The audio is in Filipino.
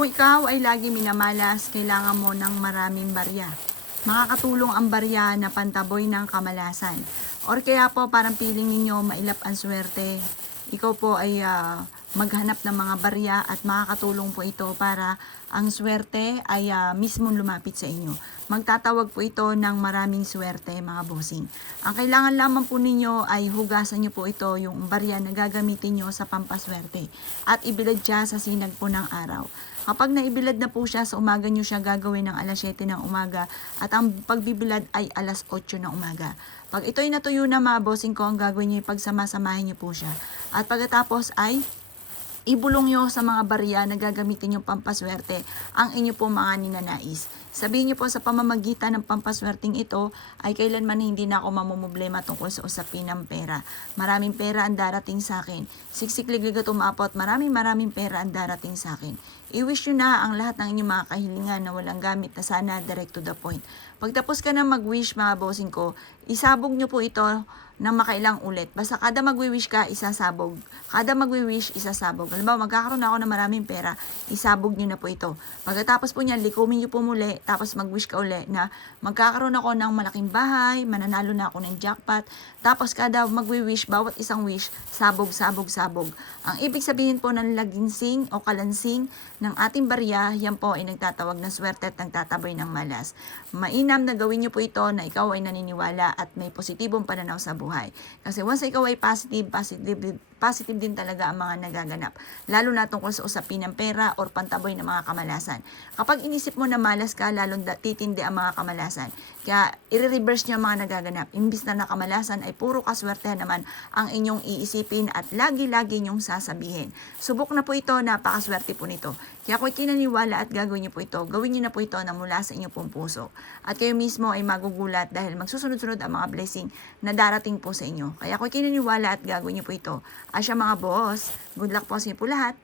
Kung ikaw ay lagi minamalas, kailangan mo ng maraming barya. Makakatulong ang barya na pantaboy ng kamalasan. Or kaya po parang piling ninyo mailap ang swerte. Ikaw po ay maghanap ng mga barya at makakatulong po ito para ang swerte ay mismong lumapit sa inyo. Magtatawag po ito ng maraming swerte mga bossing. Ang kailangan lamang po ninyo ay hugasan nyo po ito yung barya na gagamitin nyo sa pampaswerte at ibilad siya sa sinag po ng araw. Kapag naibilad na po siya sa umaga nyo siya gagawin ng alas 7 ng umaga at ang pagbibilad ay alas 8 ng umaga. Pag ito'y natuyo na mga bossing ko, ang gagawin nyo ay pagsamasamahin nyo po siya. At pagkatapos ay ibulong nyo sa mga barya na gagamitin yung pampaswerte ang inyo po mga ninanais. Sabihin nyo po sa pamamagitan ng pampaswerteng ito ay kailanman hindi na ako mamumblema tungkol sa usapin ng pera. Maraming pera ang darating sa akin. Siksik-liglig at umapot, maraming pera ang darating sa akin. I-wish nyo na ang lahat ng inyong mga kahilingan na walang gamit na sana direct to the point. Pagtapos ka na mag-wish mga bossing ko, isabog nyo po ito ng makailang ulit. Basta kada magwi-wish ka, isasabog. Kada magwi-wish, isasabog. Halimbawa, magkakaroon ako ng maraming pera, isabog nyo na po ito. Pagkatapos po niyan, likumin nyo po muli, tapos mag-wish ka uli na magkakaroon ako ng malaking bahay, mananalo na ako ng jackpot. Tapos kada magwi-wish, bawat isang wish, sabog. Ang ibig sabihin po ng laginsing o kalansing ng ating barya, yan po ay nagtatawag na swerte at nagtataboy ng malas. Mainam na gawin nyo po ito na ikaw ay naniniwala at may positibong pananaw sa buhay. Kasi once ikaw ay positive din talaga ang mga nagaganap. Lalo na tungkol sa usapin ng pera or pantaboy ng mga kamalasan. Kapag inisip mo na malas ka, lalong titindi ang mga kamalasan. Kaya i-reverse nyo ang mga nagaganap. Imbis na nakamalasan ay puro kaswerte naman ang inyong iisipin at lagi-lagi nyong sasabihin. Subok na po ito, napakaswerte po nito. Kaya kung kinaniwala at gagawin nyo po ito, gawin nyo na po ito na mula sa inyong pong puso. At kayo mismo ay magugulat dahil magsusunod-sunod ang mga blessing na darating po sa inyo. Kaya kung kinaniwala at gagawin nyo po ito, asya mga boss, good luck po sa inyo po lahat.